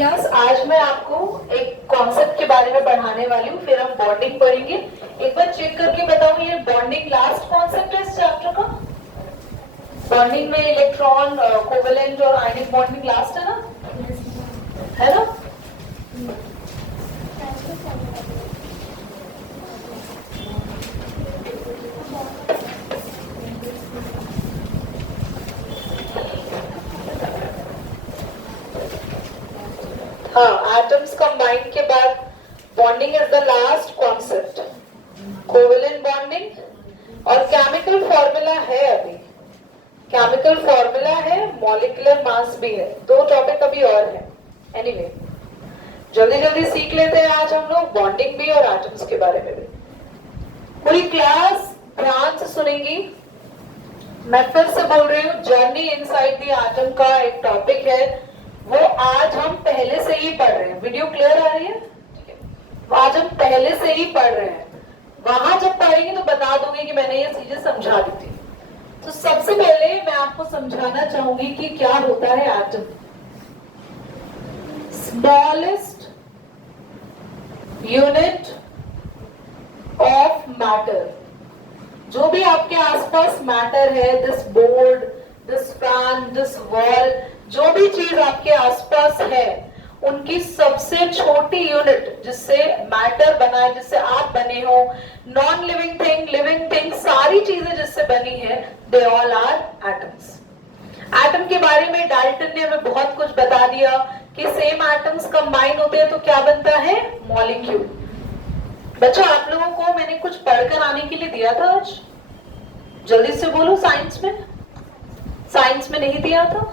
Class आज मैं आपको एक कॉन्सेप्ट के बारे में पढ़ाने वाली हूँ, फिर हम बॉन्डिंग पढ़ेंगे। एक बार चेक करके बताओ, ये बॉन्डिंग लास्ट कॉन्सेप्ट है इस चैप्टर का। बॉन्डिंग में इलेक्ट्रॉन कोवेलेंट और आयनिक बॉन्डिंग लास्ट है ना, है ना? हाँ, एटम्स कंबाइन के बाद bonding is the last concept, covalent bonding. और केमिकल फॉर्मूला है, अभी केमिकल फॉर्मूला है, मॉलिक्यूलर मास भी है, दो टॉपिक अभी और है। एनीवे, जल्दी जल्दी सीख लेते हैं आज हम लोग बॉन्डिंग भी और एटम्स के बारे में भी। पूरी क्लास ध्यान से सुनेंगी। मैं फिर से बोल रही हूँ, जर्नी इनसाइड द एटम का एक टॉपिक है, वो आज हम पहले से ही पढ़ रहे हैं। वीडियो क्लियर आ रही है? वो आज हम पहले से ही पढ़ रहे हैं। वहां जब पढ़ेंगे तो बता दोगे कि मैंने ये चीजें समझा दी थी। तो सबसे पहले मैं आपको समझाना चाहूंगी कि क्या होता है atom. Smallest unit of matter. जो भी आपके आसपास मैटर है, this board, this fan, this wall, जो भी चीज आपके आसपास है, उनकी सबसे छोटी यूनिट जिससे मैटर बना है, जिससे आप बने हो, non living thing, living thing, सारी चीजें जिससे बनी है, they all are atoms. Atom के बारे में डाल्टन ने हमें बहुत कुछ बता दिया कि सेम एटम्स कंबाइन होते हैं तो क्या बनता है, मॉलिक्यूल। बच्चों, आप लोगों को मैंने कुछ पढ़कर आने के लिए दिया था आज? जल्दी से बोलो। साइंस में? साइंस में नहीं दिया था,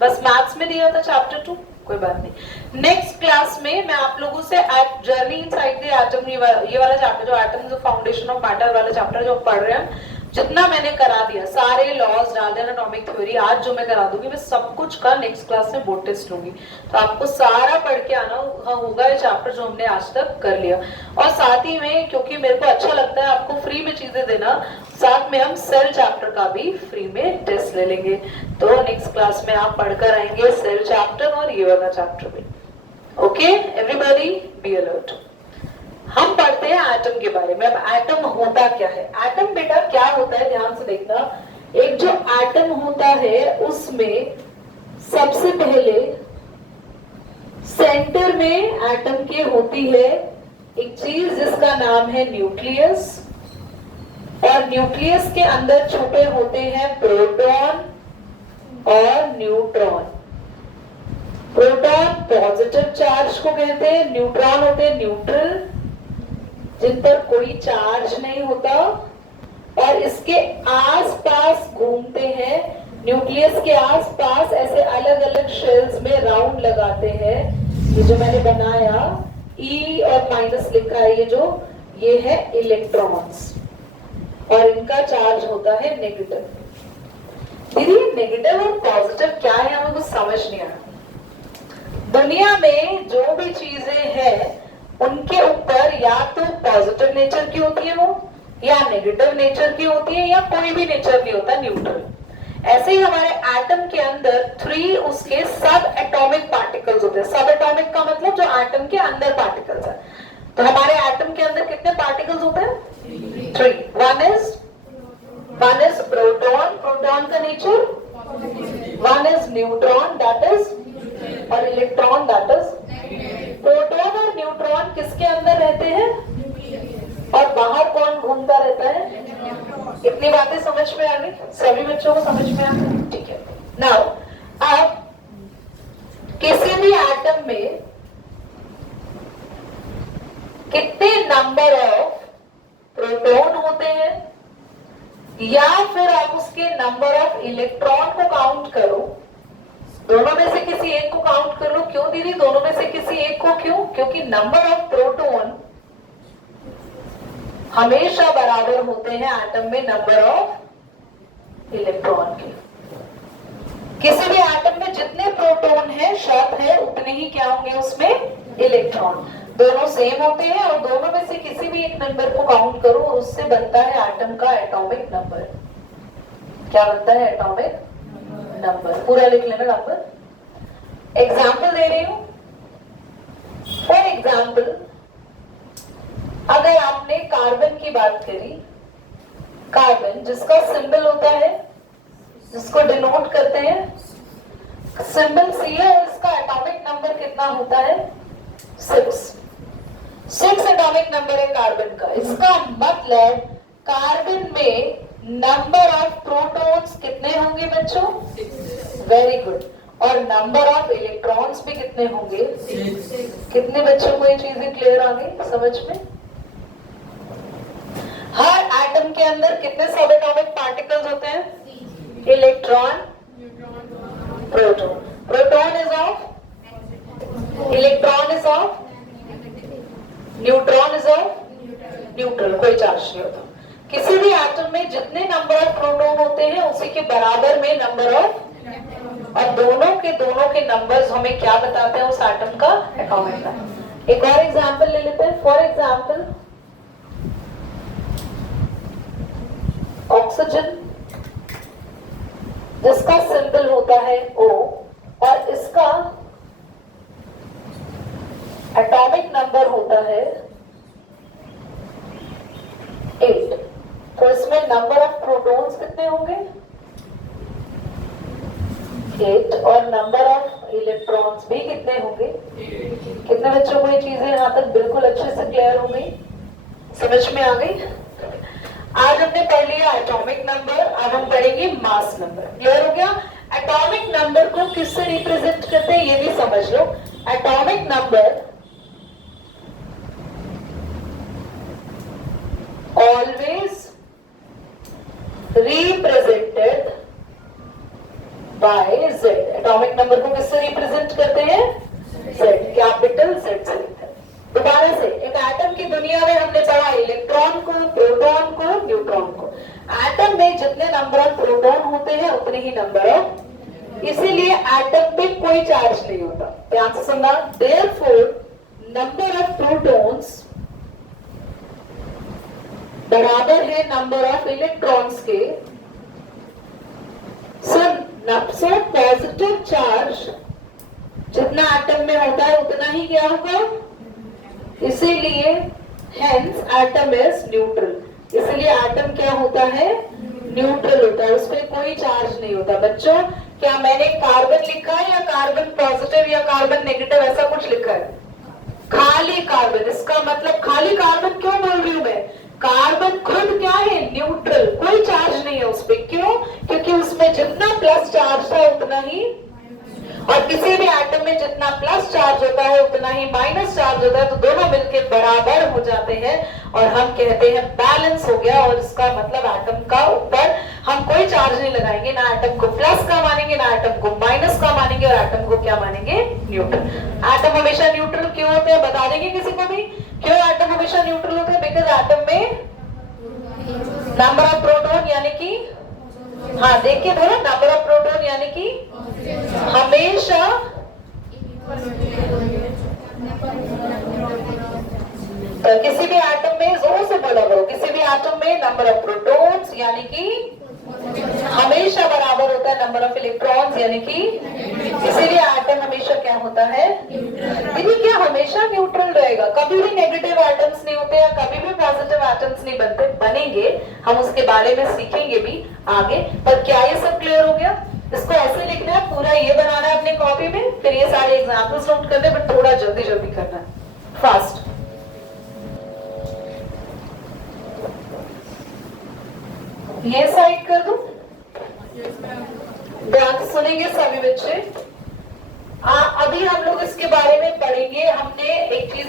बस मैथ्स में दिया था चैप्टर 2। कोई बात नहीं, नेक्स्ट क्लास में मैं आप लोगों से जर्नी इनसाइड द एटम, ये वाला चैप्टर जो एटम जो फाउंडेशन ऑफ मैटर वाला चैप्टर जो पढ़ रहे हैं, जितना मैंने करा दिया, सारे लॉज डाल देना, एटॉमिक थ्योरी आज जो मैं करा दूंगी, मैं सब कुछ का नेक्स्ट क्लास में बोर्ड टेस्ट लूंगी। तो आपको सारा पढ़ के आना होगा ये चैप्टर जो हमने आज तक कर लिया। और साथ ही में, क्योंकि मेरे को अच्छा लगता है आपको फ्री में चीजें देना, साथ में हम सेल चैप्टर का भी फ्री में टेस्ट ले लेंगे। तो नेक्स्ट क्लास में आप पढ़कर आएंगे सेल चैप्टर और ये वाला चैप्टर भी। Okay, everybody be alert. हम पढ़ते हैं एटम के बारे में। अब एटम होता क्या है? एटम बेटा क्या होता है, ध्यान से देखना। एक जो एटम होता है उसमें सबसे पहले सेंटर में एटम के होती है एक चीज जिसका नाम है न्यूक्लियस, और न्यूक्लियस के अंदर छुपे होते हैं प्रोटॉन और न्यूट्रॉन। प्रोटॉन पॉजिटिव चार्ज को कहते हैं, न्यूट्रॉन होते हैं न्यूट्रल, जिन पर कोई चार्ज नहीं होता, और इसके आसपास घूमते हैं। न्यूक्लियस के आसपास ऐसे अलग अलग शेल्स में राउंड लगाते हैं। ये जो मैंने बनाया ई और माइनस लिखा है, ये है इलेक्ट्रॉन्स, और इनका चार्ज होता है नेगेटिव। दीदी, नेगेटिव और पॉजिटिव क्या है, हमें कुछ समझ नहीं आ रहा। दुनिया में जो भी चीजें हैं उनके ऊपर या तो पॉजिटिव नेचर की होती है वो, या नेगेटिव नेचर की होती है, या कोई भी नेचर नहीं होता, न्यूट्रल। ऐसे ही हमारे एटम के अंदर 3 उसके सब एटॉमिक पार्टिकल्स होते हैं। सब एटॉमिक का मतलब जो एटम के अंदर पार्टिकल्स है। तो हमारे एटम के अंदर कितने पार्टिकल्स होते हैं? 3। वन इज प्रोटॉन, प्रोटॉन का nature, one is neutron that is, और इलेक्ट्रॉन दैट इज। प्रोटॉन और न्यूट्रॉन किसके अंदर रहते हैं, और बाहर कौन घूमता रहता है? इतनी बातें समझ में आ गई? सभी बच्चों को समझ में आ गई? ठीक है। नाउ, अब किसी भी एटम में कितने नंबर ऑफ प्रोटॉन होते हैं, या फिर आप उसके नंबर ऑफ इलेक्ट्रॉन को काउंट करो। दोनों में से किसी एक को काउंट कर लो। क्यों दीदी, दोनों में से किसी एक को क्यों? क्योंकि नंबर ऑफ प्रोटॉन हमेशा बराबर होते हैं एटम में नंबर ऑफ इलेक्ट्रॉन के। किसी भी एटम में जितने प्रोटॉन है, शर्त है, उतने ही क्या होंगे उसमें, इलेक्ट्रॉन। दोनों सेम होते हैं, और दोनों में से किसी भी एक नंबर को काउंट करो और उससे बनता है एटम का एटॉमिक नंबर। क्या बनता है? Atomic number. पूरा लिख लेना नंबर। एग्जाम्पल दे रही हूं। फॉर एग्जाम्पल, अगर आपने कार्बन की बात करी, कार्बन जिसका सिंबल होता है, जिसको डिनोट करते हैं सिंबल सी है, और इसका एटॉमिक नंबर कितना होता है? 6 एटॉमिक नंबर है कार्बन का। इसका मतलब कार्बन में नंबर ऑफ प्रोटॉन्स कितने होंगे बच्चों? Very good. और नंबर ऑफ इलेक्ट्रॉन्स भी कितने होंगे? कितने बच्चों को ये चीजें क्लियर आ गई समझ में? हर एटम के अंदर कितने सब एटॉमिक पार्टिकल्स होते हैं? Electron, proton. Proton is of, electron is of, neutron is of neutral, कोई चार्ज नहीं होता। किसी भी एटम में जितने नंबर ऑफ प्रोटॉन होते हैं उसी के बराबर में नंबर ऑफ, और दोनों के नंबर्स हमें क्या बताते हैं? उस एटम का एटॉमिक नंबर। एक और एग्जांपल ले लेते हैं। फॉर एग्जांपल, ऑक्सीजन जिसका सिंबल होता है O, और इसका एटॉमिक नंबर होता है 8। तो इसमें नंबर ऑफ प्रोटॉन्स कितने होंगे? 8, और नंबर ऑफ इलेक्ट्रॉन्स भी कितने होंगे? कितने बच्चों को ये चीजें यहां तक बिल्कुल अच्छे से क्लियर हो गई, समझ में आ गई? आज हमने पढ़ लिया एटॉमिक नंबर, अब हम पढ़ेंगे मास नंबर। क्लियर हो गया? एटॉमिक नंबर को किससे रिप्रेजेंट करते हैं ये भी समझ लो। Atomic number always represented by Z। Atomic number को किससे रिप्रेजेंट करते हैं? Z, कैपिटल Z से लिखते हैं। दोबारा से, एक एटम की दुनिया में हमने पढ़ा इलेक्ट्रॉन को, प्रोटॉन को, न्यूट्रॉन को। एटम में जितने नंबर ऑफ प्रोटॉन होते हैं उतने ही नंबर ऑफ, इसीलिए एटम पे कोई चार्ज नहीं होता। ध्यान से सुनना। देयरफॉर नंबर ऑफ प्रोटॉन्स बराबर है नंबर ऑफ इलेक्ट्रॉन्स के। सो पॉजिटिव चार्ज जितना एटम में होता है उतना ही क्या होगा? इसीलिए हेंस एटम इज न्यूट्रल। इसीलिए एटम क्या होता है? न्यूट्रल होता है, उस पर कोई चार्ज नहीं होता। बच्चों, क्या मैंने कार्बन लिखा है या कार्बन पॉजिटिव या कार्बन नेगेटिव ऐसा कुछ लिखा है? खाली कार्बन। इसका मतलब खाली कार्बन क्यों बोल रही हूं मैं? कार्बन खुद क्या है? न्यूट्रल, कोई चार्ज नहीं है उस पर। क्यों? क्योंकि उसमें जितना प्लस चार्ज था उतना ही, और किसी भी एटम में जितना प्लस चार्ज होता है उतना ही माइनस चार्ज होता है, तो दोनों मिलकर बराबर हो जाते हैं और हम कहते हैं बैलेंस हो गया। और इसका मतलब एटम का ऊपर हम कोई चार्ज नहीं लगाएंगे, ना एटम को प्लस का मानेंगे ना एटम को माइनस का मानेंगे, और एटम को क्या मानेंगे? न्यूट्रल। एटम हमेशा न्यूट्रल क्यों होते हैं बता देंगे किसी को भी? क्यों एटम हमेशा न्यूट्रल होते हैं? बिकॉज एटम में नंबर ऑफ प्रोटॉन यानी कि, हाँ देख के बोलो, नंबर ऑफ प्रोटॉन यानी कि हमेशा तो किसी भी एटम में, जोर से बोला करो, किसी भी एटम में नंबर ऑफ प्रोटॉन्स यानी कि हमेशा बराबर होता है नंबर ऑफ इलेक्ट्रॉन्स यानी कि, इसीलिए एटम हमेशा क्या होता है? यानी क्या हमेशा न्यूट्रल रहेगा। कभी भी नेगेटिव एटम्स नहीं होते या कभी भी पॉजिटिव एटम्स नहीं बनते, बनेंगे, हम उसके बारे में सीखेंगे भी आगे। पर क्या ये सब क्लियर हो गया? इसको ऐसे लिखना है, पूरा ये बनाना है अपने कॉपी में, फिर ये सारे एग्जाम्पल्स नोट करने, बट थोड़ा जल्दी जल्दी करना है, फास्ट। ये साइड कर दूं, ध्यान से सुनेंगे सभी बच्चे। अभी हम लोग इसके बारे में पढ़ेंगे। हमने एक चीज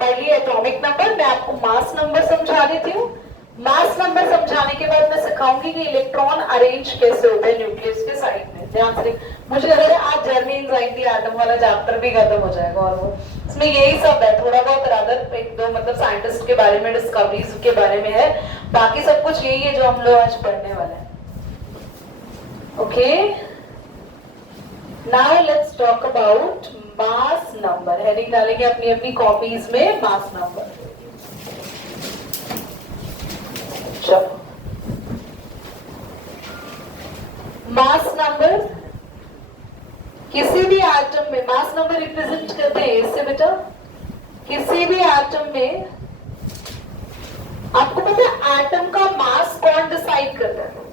पढ़ ली एटॉमिक नंबर। मैं आपको मास नंबर समझा देती हूँ। मास नंबर समझाने के बाद मैं सिखाऊंगी कि इलेक्ट्रॉन अरेंज कैसे होते हैं न्यूक्लियस के साइड में। ध्यान से, मुझे लग रहा है आज जर्नी एंजाइटी एटम वाला चैप्टर भी खत्म हो जाएगा, और वो इसमें यही सब है, थोड़ा बहुत रादर एक दो मतलब साइंटिस्ट के बारे में, डिस्कवरीज के बारे में है, बाकी सब कुछ यही है जो हम लोग आज पढ़ने वाले हैं। Okay, now let's talk about mass number. Heading डालेंगे अपनी अपनी कॉपीज में, मास नंबर। चलो, मास नंबर किसी भी मास नंबर रिप्रेजेंट करते हैं इससे बेटा। किसी भी एटम में आपको पता है एटम का मास कौन डिसाइड करता है?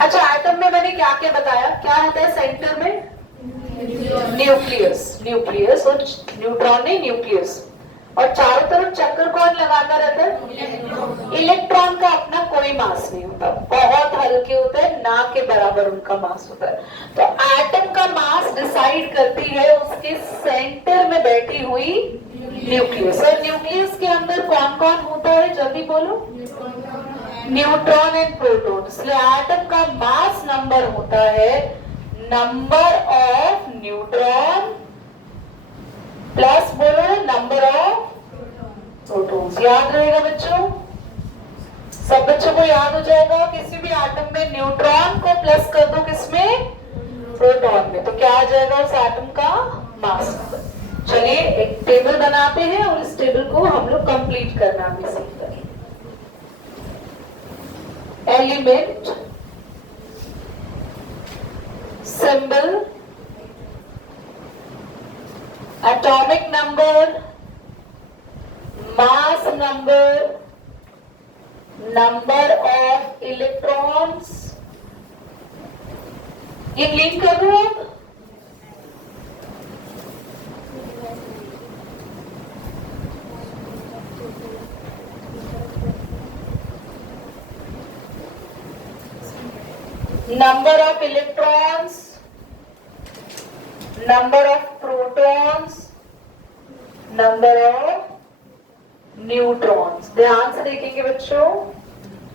अच्छा, एटम में मैंने क्या क्या बताया, क्या होता है सेंटर में? न्यूक्लियस। न्यूक्लियस और न्यूट्रॉन नहीं, न्यूक्लियस। और चारों तरफ चक्कर कौन लगाता रहता है? इलेक्ट्रॉन का अपना कोई मास नहीं होता, बहुत हल्के होते हैं, ना के बराबर उनका मास होता है। तो एटम का मास डिसाइड करती है उसके सेंटर में बैठी हुई न्यूक्लियस। और न्यूक्लियस के अंदर कौन कौन होता है, जल्दी बोलो? Neutron and proton. इसलिए एटम का मास नंबर होता है नंबर ऑफ न्यूट्रॉन प्लस बोलो नंबर ऑफ प्रोटॉन्स। याद रहेगा बच्चों? सब बच्चों को याद हो जाएगा। किसी भी एटम में न्यूट्रॉन को प्लस कर दो किसमें? प्रोटॉन में, तो क्या आ जाएगा उस एटम का मास नंबर। चलिए एक टेबल बनाते हैं और इस टेबल को हम लोग कंप्लीट करना भी सीखते हैं। Element, symbol, atomic number, mass number, number of electrons, ये लिंक कर दो आप। Number of electrons, number of protons, number of neutrons. ध्यान से देखेंगे बच्चों,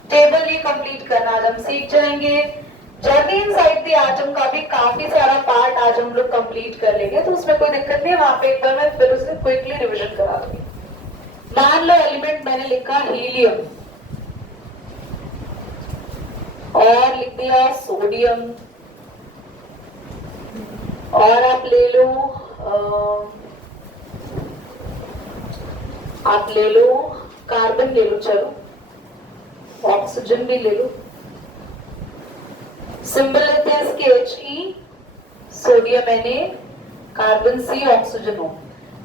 टेबल ये कंप्लीट करना आज हम सीख जाएंगे। जर्नी इनसाइड द एटम का भी काफी सारा पार्ट आज हम लोग कंप्लीट कर लेंगे, तो उसमें कोई दिक्कत नहीं है। वहां पे एक बार मैं फिर उसे क्विकली रिवीजन करा दूंगी। मान लो एलिमेंट मैंने लिखा हीलियम और लिख दिया सोडियम, और आप ले लो कार्बन ले लो, चलो ऑक्सीजन भी ले लो। सिंबल लेते हैं इसके He, sodium Na, carbon C, oxygen O।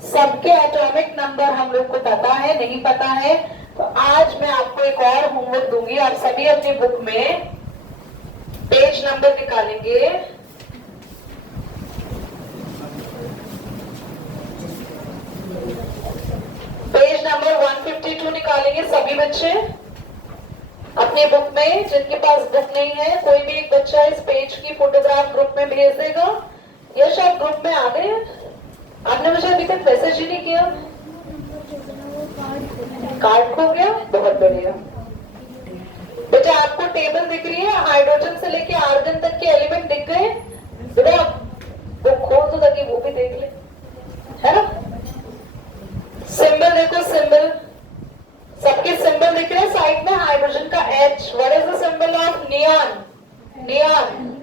सबके एटॉमिक नंबर हम लोग को पता है, नहीं पता है? तो आज मैं आपको एक और होमवर्क दूंगी। आप सभी अपनी बुक में पेज नंबर निकालेंगे। पेज नंबर 152 निकालेंगे सभी बच्चे अपने बुक में। जिनके पास बुक नहीं है, कोई भी एक बच्चा इस पेज की फोटोग्राफ ग्रुप में भेज देगा। यश आप ग्रुप में आ गए? आपने मुझे अभी तक मैसेज ही नहीं किया। कार्ड खो गया? बहुत बढ़िया बेटा। आपको टेबल दिख रही है? हाइड्रोजन से लेके आर्गन तक के एलिमेंट दिख गए बेटा? वो खोल दो ताकि वो भी देख ले, है ना? सिंबल देखो, सिंबल सबके सिंबल दिख रहे हैं साइड में। हाइड्रोजन का H, what is the symbol of neon? Neon.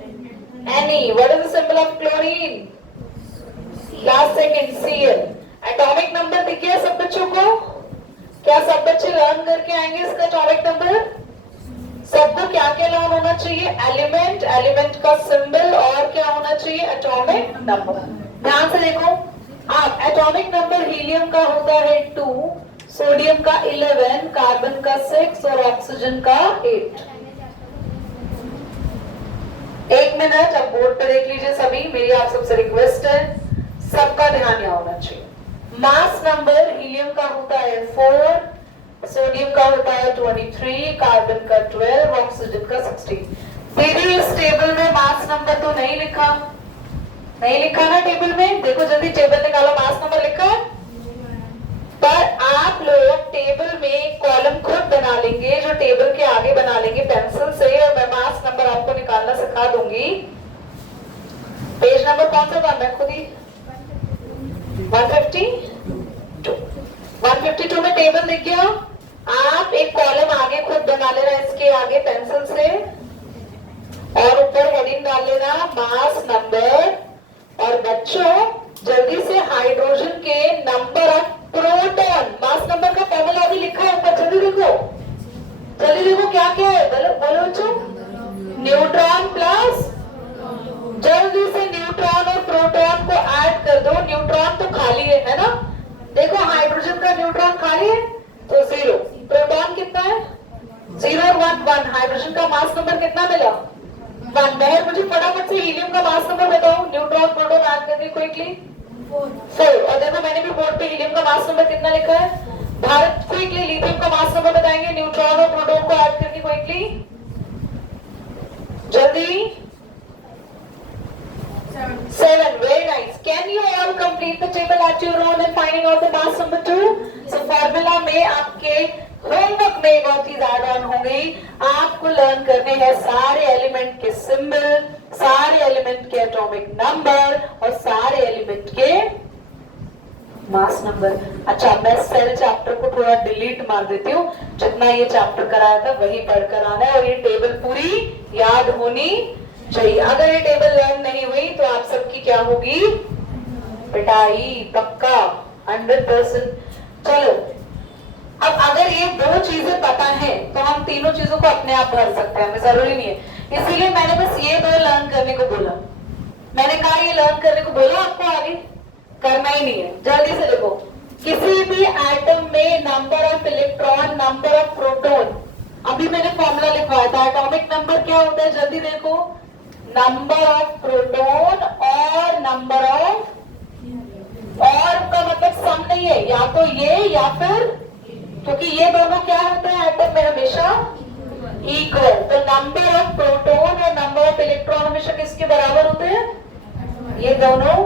Ne, what is the symbol of chlorine? Last second Cl। Atomic number दिख गया सब बच्चों को? क्या सब बच्चे लर्न करके आएंगे इसका एटॉमिक नंबर? सबको क्या क्या लर्न होना चाहिए? एलिमेंट, एलिमेंट का सिंबल, और क्या होना चाहिए? Atomic number. ध्यान से देखो आप, एटॉमिक नंबर हीलियम का होता है 2, सोडियम का 11, कार्बन का 6 और ऑक्सीजन का 8। एक मिनट, अब बोर्ड पे देख लीजिए सभी। मेरी आप सबसे रिक्वेस्ट है, सबका ध्यान यहाँ होना चाहिए। मास नंबर हीलियम का होता है 4, सोडियम का होता है 23, कार्बन का 12, ऑक्सीजन का 16। दीदी इस टेबल में मास नंबर तो नहीं लिखा? नहीं लिखा ना टेबल में? देखो जल्दी टेबल निकालो, मास नंबर लिखा है? पर आप लोग टेबल में कॉलम खुद बना लेंगे, जो टेबल के आगे बना लेंगे पेंसिल से, और मैं मास नंबर आपको निकालना सिखा दूंगी। पेज नंबर कौन सा था? मैं खुद ही 152। 152 में टेबल दिख गया? आप एक कॉलम आगे खुद बना लेना इसके आगे पेंसिल से, और ऊपर हेडिंग डाल लेना मास नंबर। और बच्चों जल्दी से हाइड्रोजन के number of proton, mass number का फॉर्मूला भी लिखा है ऊपर, जल्दी देखो, जल्दी देखो क्या क्या है। बोलो बोलो बच्चों। न्यूट्रॉन प्लस, जल्दी से न्यूट्रॉन और खाली है ना? देखो हाइड्रोजन का न्यूट्रॉन खाली है तो 0, प्रोटॉन कितना है 0 1 1, हाइड्रोजन का मास नंबर कितना मिला 1। महर मुझे फटाफट से हीलियम का मास नंबर बताओ, न्यूट्रॉन प्रोटॉन ऐड करके क्विकली 4। और देखो मैंने भी बोर्ड पे हीलियम का मास नंबर कितना लिखा है, भारत क्विकली लिथियम का मास नंबर बताएंगे न्यूट्रॉन और प्रोटॉन को ऐड करके क्विकली, जल्दी 7, very nice. Can you all complete the table at your own and finding out the mass number 2? So formula में आपके होमवर्क में एक और चीज ऐड ऑन हो गई, आपको लर्न करने हैं सारे एलिमेंट के सिंबल, सारे एलिमेंट के एटॉमिक नंबर और सारे एलिमेंट के मास नंबर। अच्छा मैं सेल चैप्टर को थोड़ा डिलीट मार देती हूँ, जितना ये चैप्टर कराया था वही पढ़कर आना है और ये टेबल पूरी याद होनी चाहिए। अगर ये टेबल लर्न नहीं हुई तो आप सबकी क्या होगी, पिटाई पक्का 100%। चलो अब अगर ये दो चीजें पता है तो हम तीनों चीजों को अपने आप भर सकते हैं, हमें जरूरी नहीं है, इसीलिए मैंने बस ये दो लर्न करने को बोला। मैंने कहा ये लर्न करने को बोला, आपको आगे करना ही नहीं है। जल्दी से देखो, किसी भी एटम में number of electron, number of proton, अभी मैंने फॉर्मूला लिखवाया था, एटॉमिक नंबर क्या होता है जल्दी देखो, नंबर ऑफ प्रोटॉन और नंबर ऑफ, और का मतलब सम नहीं है, या तो ये या फिर, क्योंकि ये दोनों क्या होते हैं एटम में हमेशा इक्वल, तो नंबर ऑफ प्रोटॉन और नंबर ऑफ इलेक्ट्रॉन हमेशा किसके बराबर होते हैं, ये दोनों।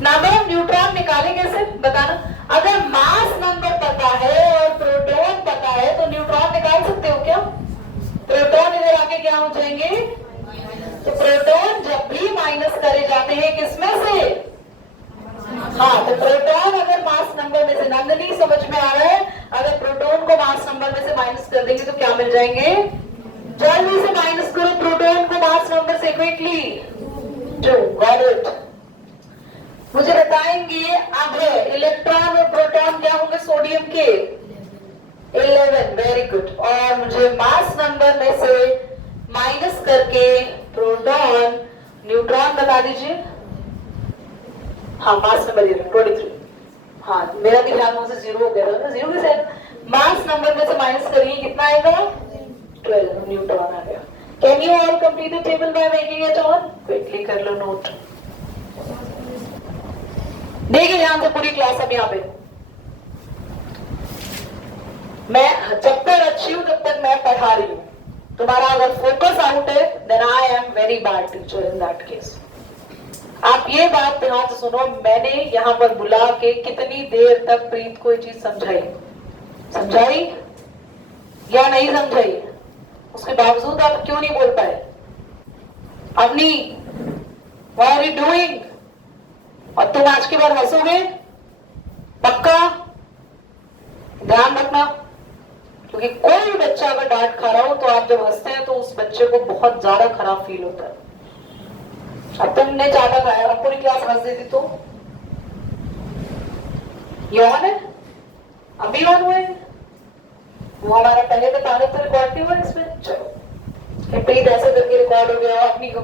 नंबर ऑफ न्यूट्रॉन निकाले कैसे बताना, अगर मास नंबर पता है और प्रोटॉन पता है तो न्यूट्रॉन निकाल सकते हो क्या, प्रोटॉन इधर आके क्या हो जाएंगे, तो प्रोटॉन जब भी माइनस करे जाते हैं किसमें से, हाँ तो प्रोटॉन अगर मास नंबर में से, नंदनी समझ में आ रहा है, अगर प्रोटॉन को मास नंबर में से माइनस कर देंगे तो क्या मिल जाएंगे, जल्दी से माइनस करो प्रोटॉन को मास नंबर से क्विकली, 2, गॉट इट। मुझे बताएंगे अब इलेक्ट्रॉन और प्रोटॉन क्या होंगे सोडियम के 11, वेरी गुड। और मुझे मास नंबर में से माइनस करके प्रोटॉन न्यूट्रॉन बता दीजिए, हाँ मास नंबर 23, हाँ मेरा भी ध्यान वहां से 0 हो गया था, 0 के साथ मास नंबर में से माइनस करिए कितना आएगा, 12 न्यूट्रॉन आ गया। Can you all complete the table by making it on, quickly कर लो नोट, देखिए ध्यान से पूरी क्लास। अब यहाँ पे मैं जब तक अच्छी हूं तब तक मैं पढ़ा रही हूं, तुम्हारा अगर फोकस आउट है then I am very bad teacher in that case. आप ये बात ध्यान से सुनो, मैंने यहाँ पर बुला के कितनी देर तक प्रीत को ये चीज समझाई या नहीं समझाई, उसके बावजूद आप क्यों नहीं बोल पाए, Avni what are you doing, और तुम आज के बाद हंसोगे पक्का, ध्यान रखना, क्योंकि कोई भी बच्चा अगर डांट खा रहा हो तो आप जब हंसते हैं तो उस बच्चे को बहुत ज्यादा खराब फील होता है। अब तुमने ज्यादा खाया, अब पूरी क्लास हंस देती तो ये ऑन है, अभी ऑन हुए, वो हमारा पहले तो तारीख तो रिकॉर्ड नहीं हुआ इसमें, चलो प्लीज ऐसे करके रिकॉर्ड हो गया, अपनी को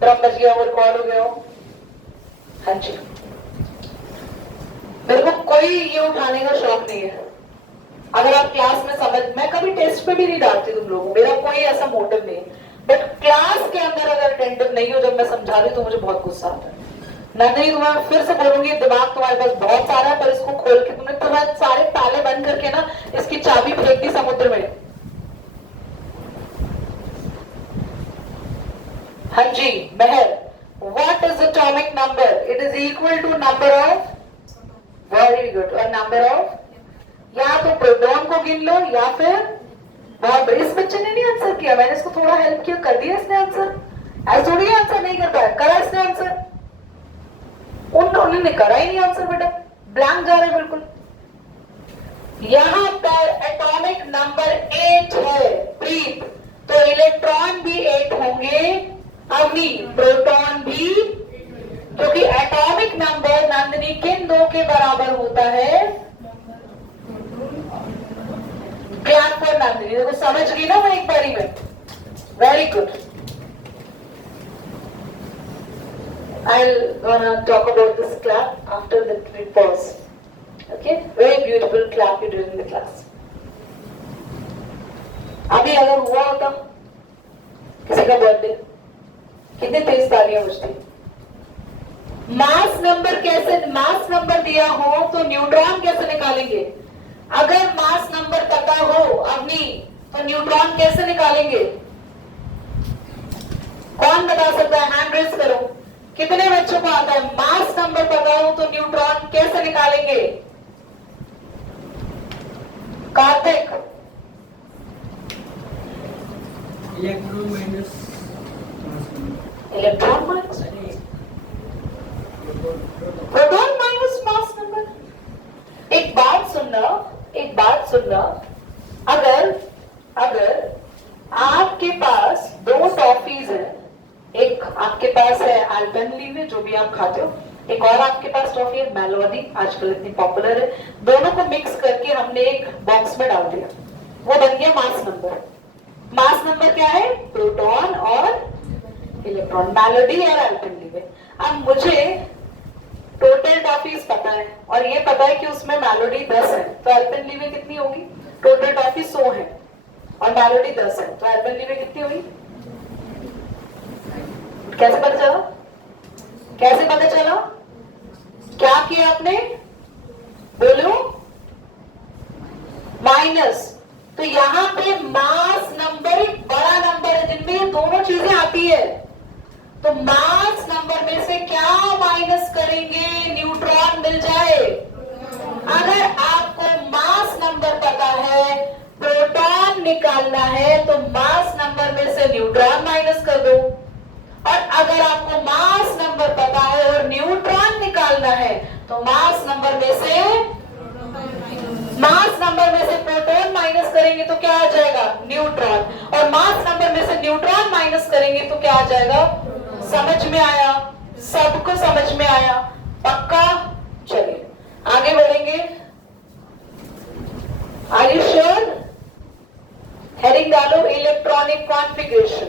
ड्रम बज गया वो रिकॉर्ड हो गया। हाँ जी, मेरे को कोई ये उठाने का शौक नहीं है, अगर आप क्लास में समझ, मैं कभी टेस्ट पे भी नहीं डालती तुम लोगों, मेरा कोई ऐसा मोटिव नहीं, बट क्लास के अंदर अगर अटेंटिव नहीं हो जब मैं समझा रही तो मुझे बहुत गुस्सा आता है। नहीं तुम्हें फिर से बोलूंगी, दिमाग तुम्हारे पास बहुत सारा है पर इसको खोल के तुमने तुम्हारे सारे ताले बंद करके ना इसकी चाबी फेंक दी समुद्र में। हाँ जी महर, what is atomic number? It is equal to number of, very good, और number of, या तो प्रोटॉन को गिन लो या फिर, बहुत इस बच्चे ने नहीं आंसर किया, मैंने इसको थोड़ा हेल्प किया, कर दिया इसने आंसर, ऐसा थोड़ी आंसर नहीं कर पाया, करा इसने आंसर, उन्होंने करा ही नहीं आंसर, बेटा ब्लैंक जा रहा है बिल्कुल। यहां पर एटॉमिक नंबर 8 है प्रीत, तो इलेक्ट्रॉन भी 8 होंगे, अवनी प्रोटॉन भी, क्योंकि एटॉमिक नंबर नंदनी किन दो के बराबर होता है, क्लैप फॉर नंदनी, देखो समझ गई ना मैं एक बारी में, very good. I'll gonna talk about this clap after that we pause. Okay, very beautiful clap you do in the class. अभी अगर हुआ होता किसी का बर्थडे, कितनी तेज तालियां बजती। मास नंबर कैसे, मास नंबर दिया हो तो न्यूट्रॉन कैसे निकालेंगे? अगर मास नंबर पता हो अग्नि तो न्यूट्रॉन कैसे निकालेंगे? कौन बता सकता है? हैंड रेज करो। कितने बच्चों को आता है? मास नंबर पता हो तो न्यूट्रॉन कैसे निकालेंगे? Kartik. Electron minus proton minus mass number. एक बात सुनना, अगर आपके पास दो टॉफीज है, एक आपके पास है अल्पेनलीबे जो भी आप खाते हो, एक और आपके पास टॉफी है मेलोडी, आजकल इतनी पॉपुलर है, दोनों को मिक्स करके हमने एक बॉक्स में डाल दिया, वो बन गया मास नंबर। मास नंबर क्या है? प्रोटॉन और इलेक्ट्रॉन, मेलोडी और अल्पेनलीबे। अब मुझे टोटल टॉफीज पता है और ये पता है कि उसमें मेलोडी 10 है, तो अल्पेनलीबे कितनी होगी? टोटल टॉफी 100 है और मेलोडी 10 है, तो अल्पेनलीबे कितनी होगी? कैसे पता चला? क्या किया आपने? बोलो। माइनस। तो यहाँ पे मास नंबर एक बड़ा नंबर है जिनमें ये दोनों चीजें आती है, तो मास नंबर में से क्या माइनस करेंगे? न्यूट्रॉन मिल जाए। अगर आपको मास नंबर पता है, प्रोटॉन निकालना है, तो मास नंबर में से न्यूट्रॉन माइनस कर दो। और अगर आपको मास नंबर पता है और न्यूट्रॉन निकालना है, तो मास नंबर में से प्रोटॉन माइनस करेंगे तो क्या आ जाएगा? न्यूट्रॉन। और मास नंबर में से न्यूट्रॉन माइनस करेंगे तो क्या आ जाएगा? समझ में आया? सबको समझ में आया? पक्का? चलिए आगे बढ़ेंगे। Are you sure? हेडिंग डालो इलेक्ट्रॉनिक कॉन्फ़िगरेशन।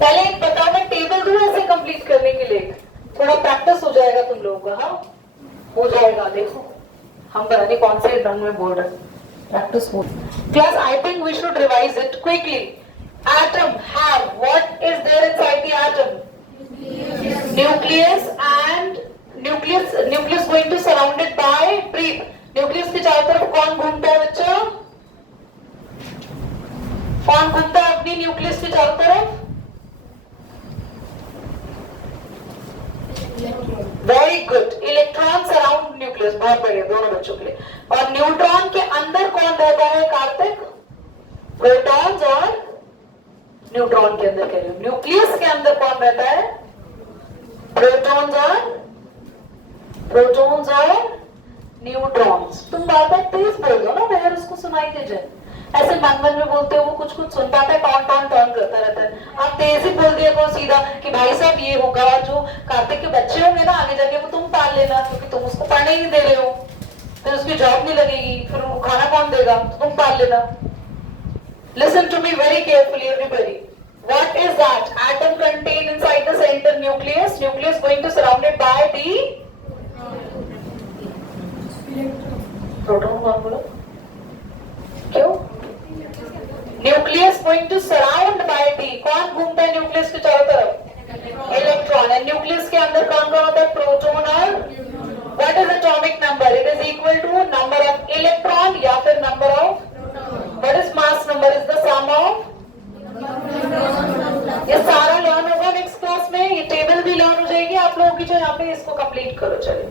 पहले एक बताओ, मैं टेबल दूं ऐसे कंप्लीट करने के लिए? थोड़ा प्रैक्टिस हो जाएगा तुम लोगों का। हाँ हो जाएगा। देखो हम पता नहीं कौन से रंग में बोल रहे हैं, प्रैक्टिस हो। Class I think we should revise it quickly. Atom have, what is there inside the atom? Nucleus and nucleus going to surrounded by breath. Nucleus के चारों तरफ कौन घूमता है बच्चा? कौन घूमता है अपनी न्यूक्लियस के चारों तरफ? Very good, electron surround nucleus. बहुत बढ़िया दोनों बच्चों के लिए। और न्यूट्रॉन के अंदर कौन रहता है कार्तिक? प्रोटॉन्स और न्यूट्रॉन के अंदर कह रही हूं। न्यूक्लियस के अंदर कौन रहता है? प्रोटॉन्स और न्यूट्रॉन्स। तुम बात तेज बोल दो ना, बगैर उसको सुनाई दे जाए। ऐसे मन में बोलते हो, वो कुछ सुन पाता है, टॉन करता रहता है। आप तेज ही बोल दिया करो सीधा कि भाई साहब ये होगा। और जो कार्तिक के बच्चे होंगे ना आगे जाके, वो तुम पाल लेना, क्योंकि तुम उसको पढ़ने ही नहीं दे रहे हो, फिर उसकी जॉब नहीं लगेगी, फिर वो खाना कौन देगा? तो तुम पाल लेना। Listen to me very carefully everybody. What is that? Atom contained inside the center nucleus. Nucleus going to surrounded by the proton। कौन बोलो? क्यों? Nucleus going to surround by D. कौन घूमता है न्यूक्लियस के चारों तरफ? इलेक्ट्रॉन। एंड न्यूक्लियस के अंदर कौन कौन होता है? प्रोटॉन और what is atomic number? It is equal to number of electron या फिर number of what is mass number? Is the sum of. ये सारा लर्न होगा नेक्स्ट क्लास में, ये टेबल भी लर्न हो जाएगी आप लोगों की, जो यहाँ पे इसको कंप्लीट करो। चलिए